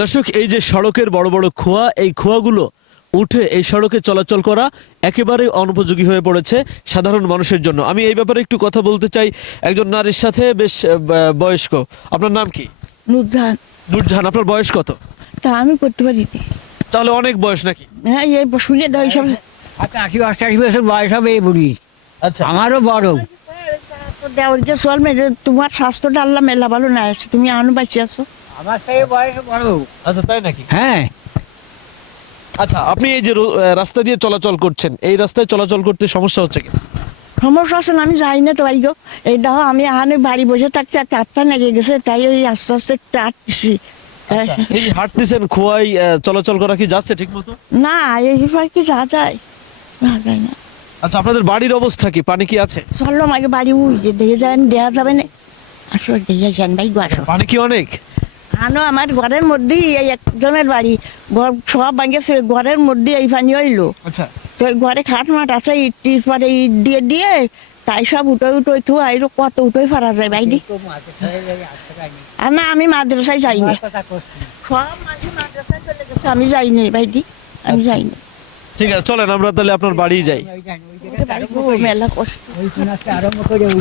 দর্শক, এই যে সড়কের বড় বড় খোয়া, এই খোয়াগুলো উঠে এই সড়কে চলাচল করা একেবারে অনুপযোগী হয়ে পড়েছে সাধারণ মানুষের জন্য। আমি এই ব্যাপারে একটু কথা বলতে চাই একজন নারীর সাথে, বেশ বয়স্ক। আপনার নাম কি? নুরজাহান। নূরজাহান। আপনার বয়স কত? তা আমি করতে পারি নি। তাহলে অনেক বয়স নাকি? হ্যাঁ, এই শুনে দাও সব। আচ্ছা 80-88 বছর বয়স হবে এই বুড়ি। আচ্ছা, আমারও বড়। দেওয়ার যে চল মেয়ে, তোমার স্বাস্থ্যটা আল্লাহ মেলা ভালো না আছে, তুমি আনো বাঁচি আছো। আমার সেই বয়স বড়। আচ্ছা, তাই নাকি? হ্যাঁ, আচ্ছা, আপনি এই যে রাস্তা দিয়ে চলাচল করছেন, এই রাস্তায় চলাচল করতে সমস্যা হচ্ছে কি? সমস্যা আছে না, আমি যাই না তো ভাই গো। এই দেখো আমি আনে বাড়ি বসে থাকতে একটা হাত পা লেগে গেছে, তাই ওই আস্তে আস্তে টাটছি। আচ্ছা, এই যে হাঁটতেছেন খোয়াই, চলাচল করা কি যাচ্ছে ঠিক মতো? না, এই ব্যাপার কি যা যায়? না যায় না। আচ্ছা, আপনাদের বাড়ির অবস্থা কি? পানি কি আছে? চলো আমাকে বাড়ি উঠে দেখে যান, দেওয়া যাবে না। আসো দেখে যান ভাই গো, আসো। পানি কি অনেক? আনো আমার ঘরের মধ্যেই এই একজনের বাড়ি, ঘর সব ভাঙেছে, ঘরের মধ্যে এই পানি হইলো। আচ্ছা, তো ওই ঘরে খাট মাঠ আছে, ইট পরে ইট দিয়ে দিয়ে তাই সব উঠোই থু আইলো, কত উঠোই ফারা যায় বাইদি। আর না, আমি মাদ্রাসায় যাইনি, সব মাঝে মাদ্রাসায় চলে গেছে, আমি যাইনি বাইদি, আমি যাইনি। ঠিক আছে, চলেন আমরা তাহলে আপনার বাড়ি যাই। ভাই গো, মেলা কষ্ট। ওই আরম্ভ করে ওই